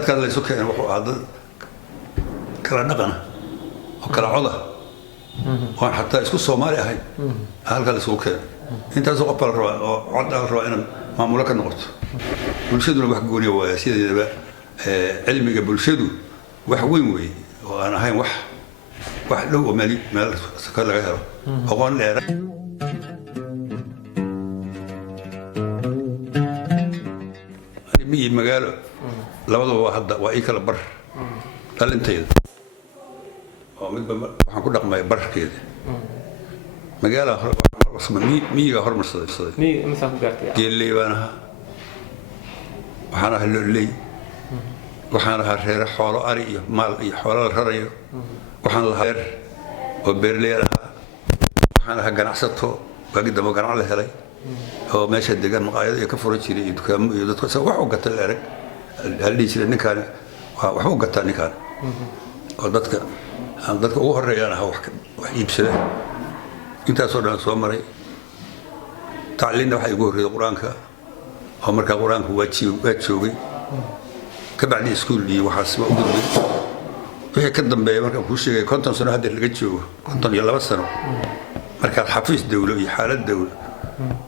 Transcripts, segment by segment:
dadka la isku keenay wuxuu ahaa dad kala dhaqana oo kala coda waan xataa isku Soomaali ahayn halka la isku keenay intaas oo qofal raba oo cod aan raba inaan maamulo ka noqoto bulshaduna wax gooniyo waa sideedaba cilmiga bulshadu wax weyn weey oo aan ahayn wax dhow oo meel ka laga helo aqoon dheer مي مقالو لبضو هذا وإيك البر قال أنت يد وحن كنا قمة بر كده مقالة اسمه مي هرم الصدق مي مثلا قلت قال لي وأنا وحنا هاللي وحنا هالخير حول أري مال حول الخرية وحنا الخير وبرلي لها وحنا هالجناحته بقدر ما جناح له هلي هو ماشي الدجال مقايض يكفر يشيل يدكم يدك سوى وحوقة الأرك اللي يشيل النكان وحوقة النكان وضدك هو الرجال هو يبسله أنت صورنا صومري تعلمنا وحي يقول في القرآن كا عمر كقرآن هو واتشوي كبعد يسكول لي وحاسب أقدر وهي كدم بيا مركب كل شيء كنت صنع هذا اللي جتشو كنت يلا بس أنا مركب حفيز دولة حالة دولة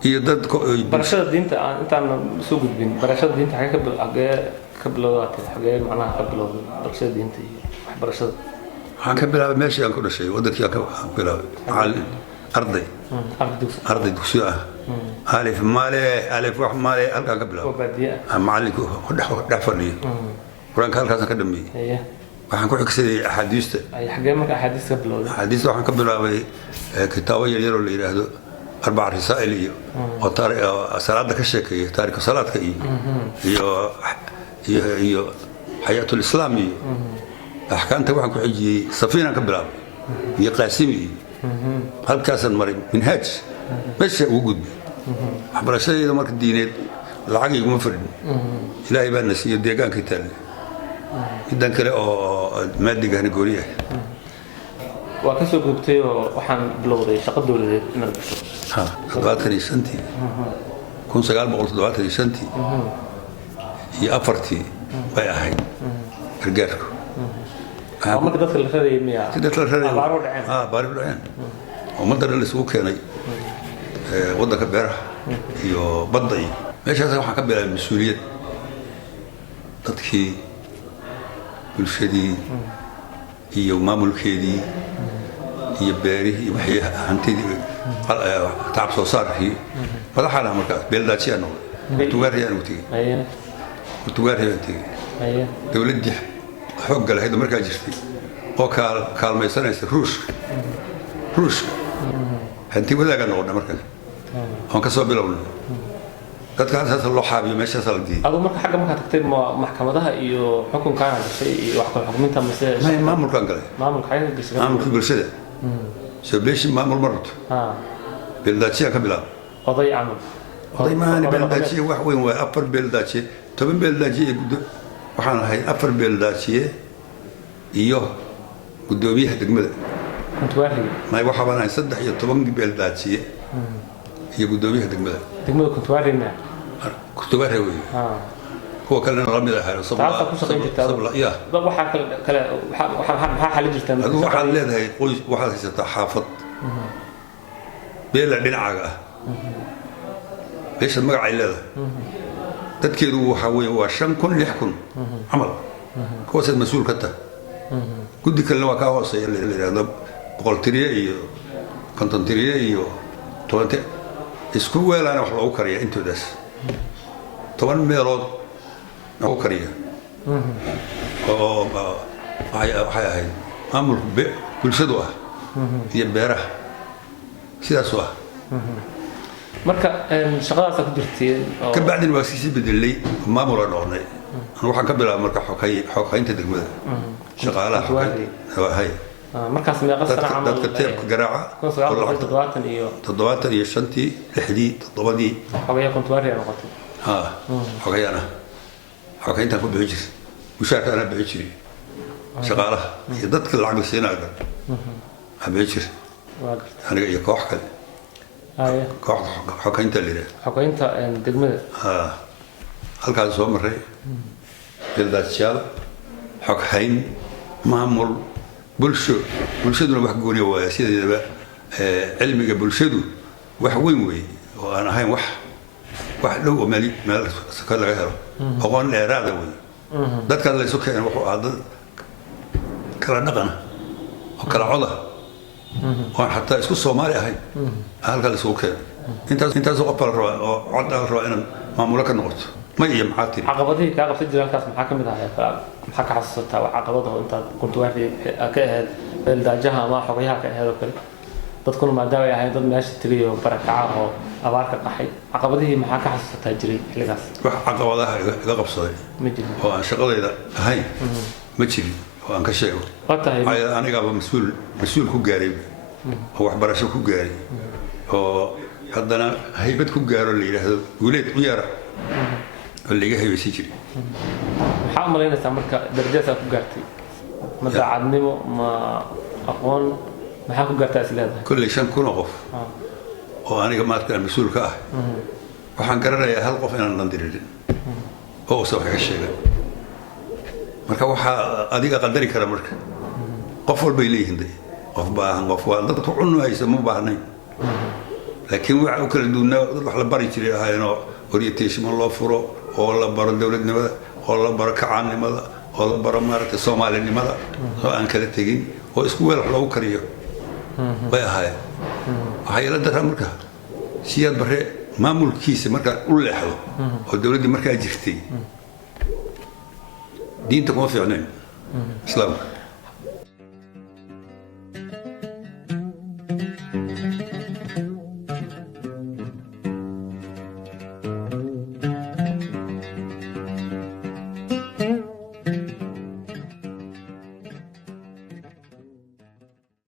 هي ضد برشاد دينت أنت عم سوق الدين برشاد دينت حاجة قبلات حاجة معناها قبل برشاد دينت برشاد قبل ماشي عن كل شيء ودك يا قبل على أرضي أرضي دكسوة ألف مالي ألف واحد مالي ألقى قبله وبديع معلك دحفرني قرآن كان كدمي waxaan ku xigsaday axaadiista ay xagee marka axaadiista bilowday axaadiista waxaan ka bilaabay kitaabo yar oo la yiraahdo arbac risaa'il iyo salaada ka sheekeeyo taariikh salaadka iyo xayaatul islaam iyo axkaamta waxaan ku xijiyay safiina ka bilaabay iyo qaasimi halkaasan maray minhaaj meesha ugu gudbay waxbarashadeeda marka diineed lacag iguma fadhin ilaahay baa na siiyay deegaanka taallay idan kale oo maadiga gooriye waa ka soo gudubtay oo waxaan bilowday shaqo dawladeed inaad gasho ha 25 1975 iyo afartii bay ahayd gargaarku marka dadka la raadayay miyaa dadka la raadayay baaro dhaceen baaro dhaceen oo madar la isugu keenay wadanka beeraha iyo badda meeshaas waxaan ka bilaabay mas'uuliyad dadkii bulshadii iyo maamulkeedii iyo beerihii wixii hantidii taab soo saarkii madaxana markaas beeldaajiya noqday tugaariyaan u tagay tugaariyaan tagay dawladii xoog galayd markaa jirtay oo kaalmaysanaysa ruushka hanti wadaaga noqday markaas aan ka soo bilownay dadka asaas loo xaabiyo meeshaas la diiday adu marka xagga marka tagtay maxkamadaha iyo xukunkan gashay iyo wax kale xukuminta mise maamulkan galay maamulka xagga gashay maamulka bulshada soo beeshi maamul marto beeldaajiya ka bilaab oday amal oday maana beeldaajiya wax weyn waa afar beeldaajiya 10 beeldaajiya gudo waxaan ahay afar beeldaajiya iyo gudoomiyaha degmada kuntuwaari ma waxa baan ahay 13 beeldaajiya iyo gudoomiyaha degmada kuntuwaari ma kuntuwaari weey هو كان رمي هذا صبلا يا waxa kale waxa xal jirta waxa leedahay qoys waxa haysata xaafad beela dhinacaga beesha magac ay leedahay dadkeedu waxa weey waa 5,000 6,000 amal kuwaas mas'uul ka tahay guddi kale waa ka hooseeya la yiraahdo boqol tiriye iyo konton tiriye iyo 20 isku weelaan wax loo kariyo intoodaas 10 meelood oo kariya oo waxay ahayd maamulka bulshadu ah iyo beeraha sidaas ah marka shaqadaas ku jirtay ka bacdin waa si bedelay maamulka noqonay waxaan ka bilaabay marka xokaynta degmada shaqaalaha hay markaas meeqa sana camal dadka teebka garaaca 7 iyo 5 7 xogaya kuntuwaari noqotay xogayana حكاينتها كل بيجري وشاك أنا بيجري شغالة يضدك العقل سينا بيجري أنا جاي كوح كله كوح حكاينتها اللي حكاينتها دقمة هل كان سوى مرة beeldaadshaal xoghayn maamul bulshaduna wax gooniya waaya sideedaba cilmiga bulshadu wax weyn weeye oo aan ahayn wax dhow oo meel ka laga helo aqoon dheeraada weeye dadkaas laysu keenay wuxuu ahaa dad kala dhaqana oo kala coda oon xataa isku soomaali ahayn halka laysugu keenay intaasoo qof baa la rabaa oo cod la rabaa inaad maamulo ka noqoto ma iyo maxaa tiri caqabadihii kaa qabsan jira halkaas maxaa ka mid ahaa maxaa ka xasuusataa wax caqabadaho intaad kuntu waxii ka ahayd beeldaajaha ama xogayaha ka ahayd oo kale dadkuna maadaama ay ahayn dad meesha tegay oo barakaca oo abaarka qaxay caqabadihii maxaa ka xasuusataa jiray xilligaas wax caqabadaha iga qabsaday ma jirin oo aan shaqadayda ahayn ma jirin oo aan ka sheego anigaaba mas-uul ku gaaray oo waxbarasho ku gaaray oo haddana haybad ku gaaro la yidhaahdo guuleed u yara oo laiga haybeysan jiray maxaa u malaynaysaa marka darajadaas ku gaartay ma daacadnimo ma aqoon maxaa ku gaartaa is leedahay kolley 5,000 oo qof oo aniga maadka mas-uul ka ah waxaan garanayaa hal qof inaan dhandiririn oo uusan wax ka sheegan marka waxaa adiga qadari kara marka qof walbay leeyihiin de qof baahan qof waa dadku cunno haysa ma baahnayn laakiin waxa u kala duwanaa wax la bari jiray ahaayeenoo orientation loo furo oo la baro dowladnimada oo la baro kacaannimada oo la baro maaragtay soomaalinimada oo aan kala tegin oo isku weel wax loogu kariyo bay ahaayeen waxaa ila daraa marka siyaad bare maamulkiisa markaa u leexdo oo dowladdii markaa jirtay diinta kuma fiicnayn islaamka